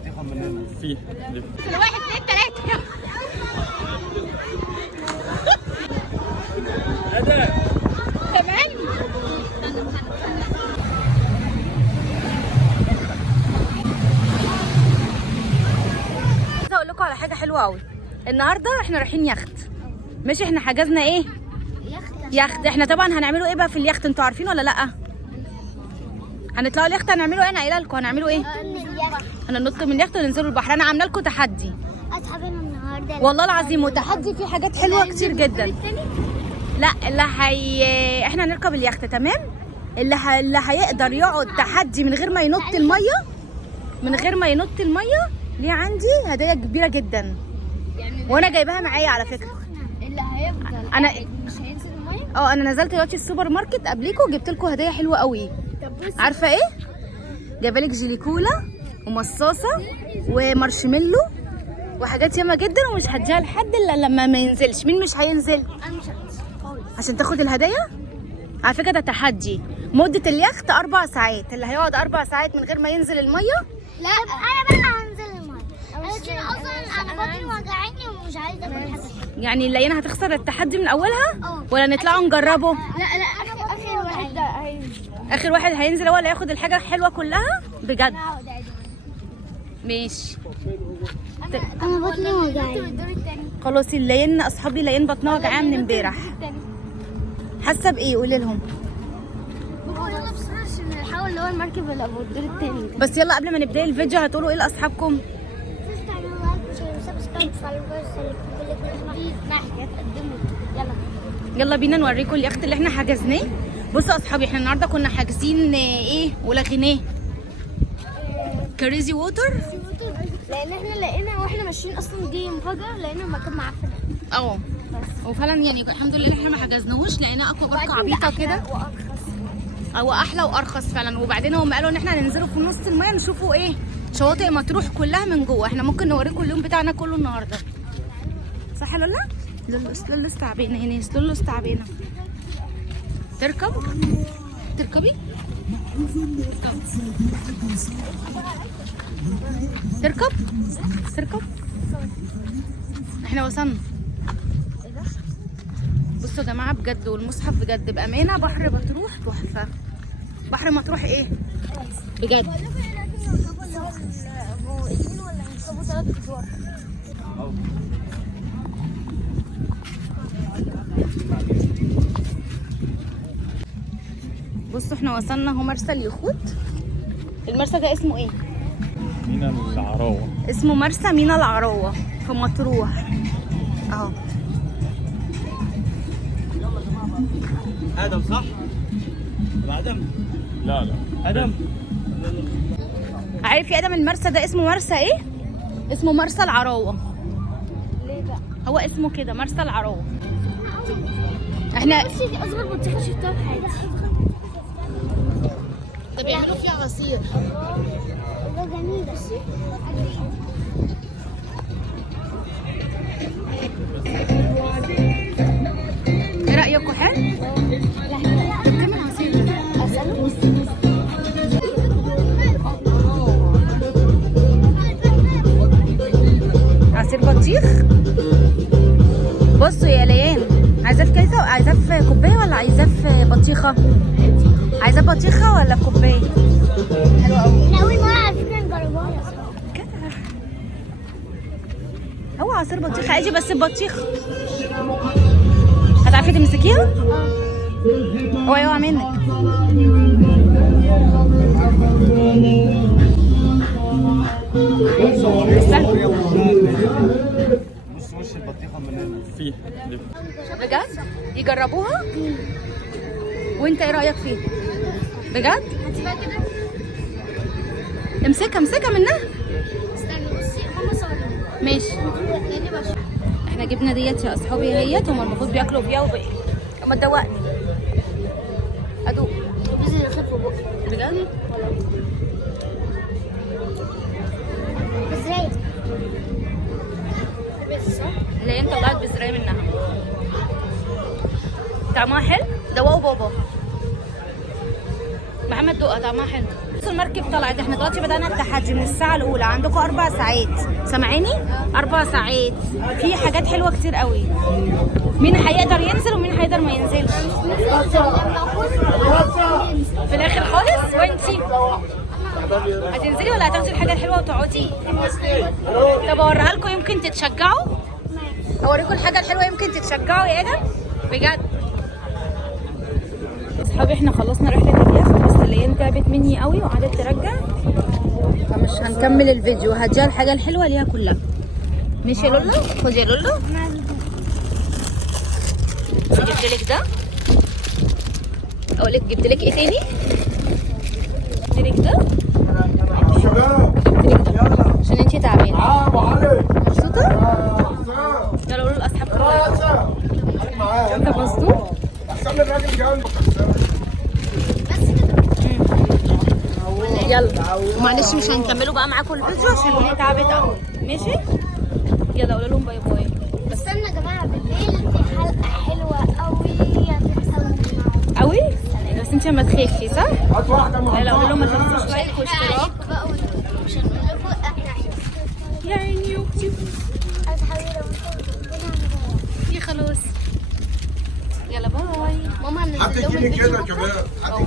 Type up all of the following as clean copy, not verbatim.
البطيخه من هنا في واحد اتنين تلاته كمان. عايزه اقول لكم على حاجه حلوه قوي. النهارده احنا رايحين يخت. ماشي، احنا حجزنا ايه؟ يخت. احنا طبعا هنعمله ايه بقى في اليخت؟ انتوا عارفين ولا لا؟ هنطلعوا اليخت هنعمله ايه؟ انا قايله لكم هنعمله ايه؟ هننط من اليخت وننزلوا البحر. انا عامله لكم تحدي اصحابنا النهارده والله العظيم، وتحدي فيه حاجات حلوه كتير جدا. لا احنا هنركب اليخت تمام. اللي هيقدر يقعد تحدي من غير ما ينط الميه، ليه عندي هديه كبيره جدا وانا جايباها معايا على فكره. اللي هيفضل انا مش هينزل الميه. انا نزلت دلوقتي السوبر ماركت قبليكم وجبت لكم هديه حلوه قوي. طب بصي، عارفه ايه؟ جايبه لك جيلي كولا ومصاصه ومارشميلو وحاجات ياما جدا، ومش هديها لحد الا لما ما ينزلش. مين مش هينزل؟ انا مش هنزل عشان تاخد الهديه. على فكره ده تحدي. مده اليخت 4 ساعات. اللي هيقعد 4 ساعات من غير ما ينزل الميه. لا انا بقى هنزل الميه علشان اصلا انا بطني وجعاني ومش عايزه اكل حاجه. يعني اللينا هتخسر التحدي من اولها ولا نطلعوا نجربه؟ لا اخر واحد ده هينزل. اخر واحد هينزل هو اللي هياخد الحاجه الحلوه كلها بجد. ماشي. انا بطني وجعاني. خلاص الليين اصحابي ليين بطنها وجعانه من امبارح. حاسه بايه؟ قولي لهم. يلا بسرعه عشان نحاول اللي هو المركب اللي ابو الدور التاني ده. بس يلا قبل ما نبدا الفيديو هتقولوا ايه لاصحابكم؟ يلا بينا نوريكم اليخت اللي احنا حجزناه. بصوا يا اصحابي، احنا النهارده كنا حاجزين ايه ولغيناه؟ كريزي ووتر. لان احنا لقينا واحنا ماشيين اصلا دي مفاجاه، لقينا المكان معفن. وفعلا يعني الحمد لله احنا ما حجزناهوش، لقينا اكوا بارك عبيطه كده او احلى وارخص فعلا. وبعدين هم قالوا ان احنا هننزلوا في نص الميه نشوفوا ايه شواطئ مطروح كلها من جوه. احنا ممكن نوريكم اليوم بتاعنا كله النهارده، صح ولا لا؟ لولو تعبانه يا ناس، لولو تعبانه. تركبي تركب. احنا وصلنا. بصوا يا جماعه بجد والمصحف بجد بامانه، بحر مطروح تحفه. بحر مطروح ايه بجد. بصوا احنا وصلنا اهو مرسى اليخوت. المرسى ده اسمه ايه؟ مينا العراوه. اسمه مرسى مينا العراوه في مطروح اهو. ادم صح؟ ادم؟ لا ادم. عارف يا ادم المرسى ده اسمه مرسى ايه؟ اسمه مرسى العراوه. ليه بقى؟ هو اسمه كده مرسى العراوه. احنا بصي دي اصغر بطيخه شفتها في حياتي. ده بيعملوا فيه عصير. ده جميل. ايه رايكم؟ حلو؟ طب كم العصير؟ عصير بطيخ. بصوا يا ليان، عايزاه في كيسه؟ عايزاه في كوبايه ولا عايزاه في بطيخه؟ عايزاه بطيخه ولا في كوبايه؟ حلوه قوي. احنا اول مره على فكره نجربها كده هو عصير بطيخ عادي بس ببطيخ. هتعرفي تمسكيها؟ اوعي يقع منك. بص وش البطيخه من هنا في بجد؟ يجربوها؟ وانت ايه رايك فيه؟ بجد؟ هتبقى كده. امسكها منها. استني بصي ماما صورتني. ماشي. لاني بشوف. احنا جبنا ديت يا اصحابي اهيت، هما المفروض بياكلوا فيها ما تدوقني. ادوق. بس يخفوا بقى. بجد؟ ازاي؟ اللي انت طلعت بزرايه منها. طعمها حلو؟ دوقوا بابا. محمد دوقها طعمها حلو. بصوا المركب طلعت. احنا دلوقتي بدأنا التحدي من الساعة الأولى. عندكم 4 ساعات، سامعيني؟ 4 ساعات. في حاجات حلوة كتير قوي. مين هيقدر ينزل ومين هيقدر ما ينزلش؟ في الآخر خالص. وانتي هتنزلي ولا هتاخدي الحاجة الحلوة وتقعدي؟ طب أوريها لكم يمكن تتشجعوا؟ أوريكم الحاجة الحلوة يمكن تتشجعوا يا آدم؟ بجد. اصحابي احنا خلصنا رحله اليخت بس الليان تعبت مني قوي وقعدت ترجع، فمش هنكمل الفيديو. هديها الحاجه الحلوه ليها كلها. ماشي يا لولو؟ خدي يا لولو. جبت لك ده. اقول لك جبت لك ايه تاني؟ جبت لك ده. عشان انتي تعبانه. مبسوطه؟ يلا قولوا لاصحاب كلها. انت مبسوط؟ يلا ومعلش مش هنكملوا بقى معاكم الفيديو عشان هي تعبت قوي. ماشي يلا قولوا لهم باي باي. استنى يا جماعه بالليل في حلقه حلوه قوي هتتسوي قوي بس انت ما تخافي صح؟ يلا قولوا لهم ما تنسوش لايك واشتراك عشان نقول لكم احنا يعني يوتيوب. يا خلاص يلا باي. ماما هننزل لهم الفيديو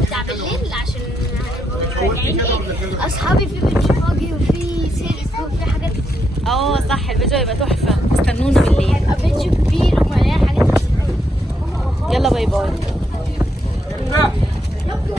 بتاع بالليل عشان راجعين ايه اصحابي في بيتش باجي وفي سيرك وفي حاجات كتير. صح الفيديو هيبقى تحفه. استنونا بالليل. هيبقى فيديو كبير ومليان حاجات كتير. يلا باي باي.